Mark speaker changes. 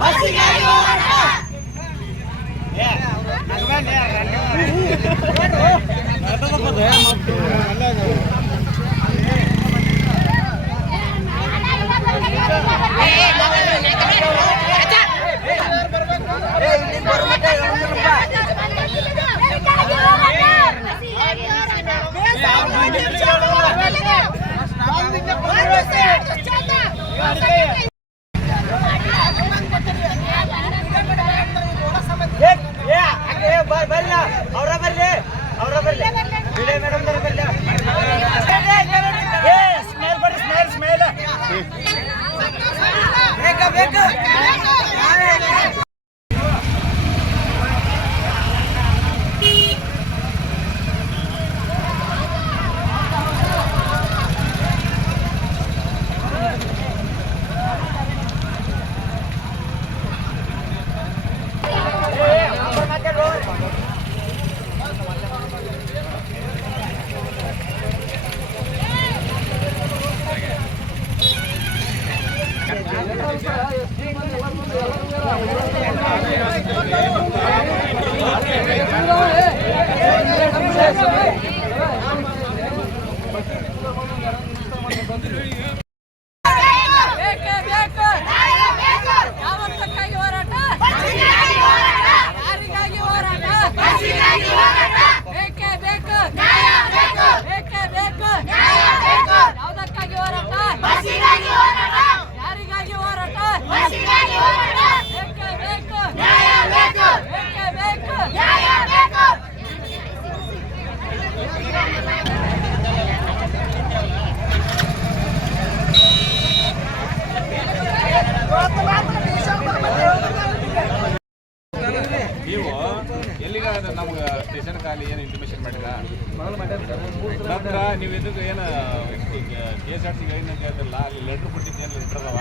Speaker 1: ಬಸ್ಸಿಗಾಗಿ ಹೋರಾಟ
Speaker 2: 不要够
Speaker 3: Thank you. ನಮ್ಗೆ station ಖಾಲಿ ಏನು ಇಂಟಿಮೇಷನ್ ಮಾಡಿಲ್ಲ. ನಂತರ ನೀವು ಇದಕ್ಕೆ ಏನು ಕೆ ಎಸ್ ಆರ್ ಸಿ ಏನು ಕೇಳ್ತಿಲ್ಲ ಅಲ್ಲಿ ಲೆಟ್ರ್ ಕೊಟ್ಟಿದ್ದು ಏನು ಲೆಟ್ರ್ ಅದಾವ?